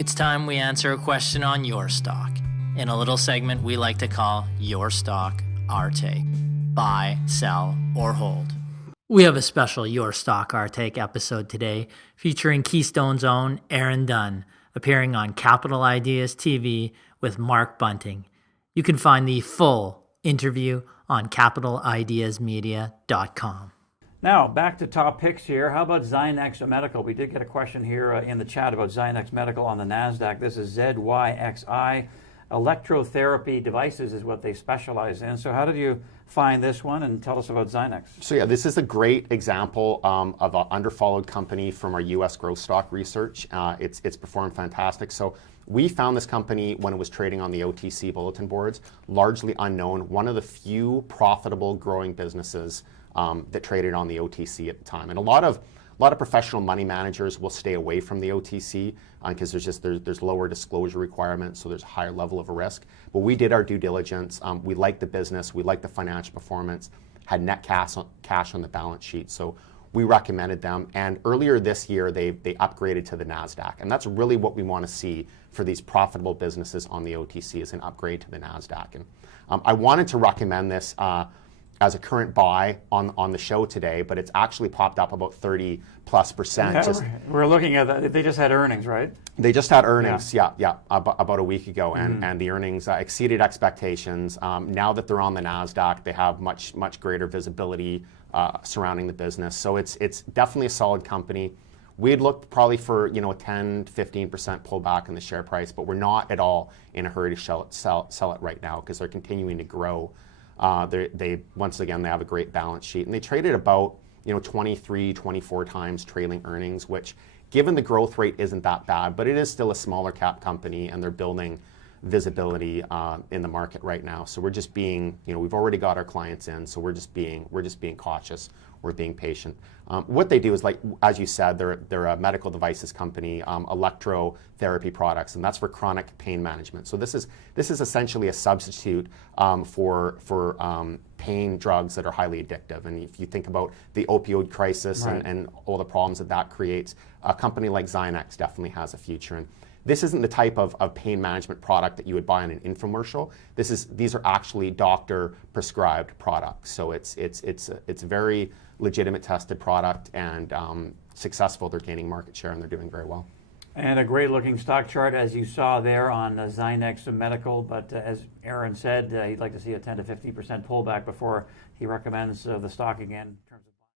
It's time we answer a question on your stock in a little segment we like to call Your Stock, Our Take. Buy, sell, or hold. We have a special Your Stock, Our Take episode today featuring KeyStone's own Aaron Dunn, appearing on Capital Ideas TV with Mark Bunting. You can find the full interview on capitalideasmedia.com. Now, back to top picks here. How about Zynex Medical? We did get a question here in the chat about Zynex Medical on the NASDAQ. This is ZYXI. Electrotherapy devices is what they specialize in. So how did you find this one, and tell us about Zynex? So yeah, this is a great example of an underfollowed company from our U.S. growth stock research. It's performed fantastic. So we found this company when it was trading on the OTC bulletin boards, largely unknown, one of the few profitable growing businesses that traded on the OTC at the time. And a lot of professional money managers will stay away from the OTC because there's lower disclosure requirements, so there's a higher level of a risk. But we did our due diligence. We liked the business, we liked the financial performance, had net cash on the balance sheet, so we recommended them. And earlier this year, they upgraded to the NASDAQ, and that's really what we want to see for these profitable businesses on the OTC, is an upgrade to the NASDAQ. And I wanted to recommend this as a current buy on the show today, but it's actually popped up about 30+%. We're looking at that. They just had earnings, right? They just had earnings, about a week ago, and the earnings exceeded expectations. Now that they're on the NASDAQ, they have much greater visibility surrounding the business. So it's definitely a solid company. We'd look probably for a 10-15% pullback in the share price, but we're not at all in a hurry to sell it right now because they're continuing to grow. They once again, they have a great balance sheet, and they traded about 23, 24 times trailing earnings, which given the growth rate isn't that bad, but it is still a smaller cap company, and they're building visibility in the market right now. So we're just being, we've already got our clients in, so we're just being cautious. We're being patient. What they do is, like as you said, they're a medical devices company, electrotherapy products, and that's for chronic pain management. So this is essentially a substitute for pain drugs that are highly addictive. And if you think about the opioid crisis and all the problems that creates, a company like Zynex definitely has a future. And this isn't the type of pain management product that you would buy in an infomercial. These are actually doctor prescribed products. So it's a very legitimate tested product, and successful. They're gaining market share, and they're doing very well. And a great looking stock chart, as you saw there on Zynex Medical. But as Aaron said, he'd like to see a 10 to 50% pullback before he recommends the stock again in terms of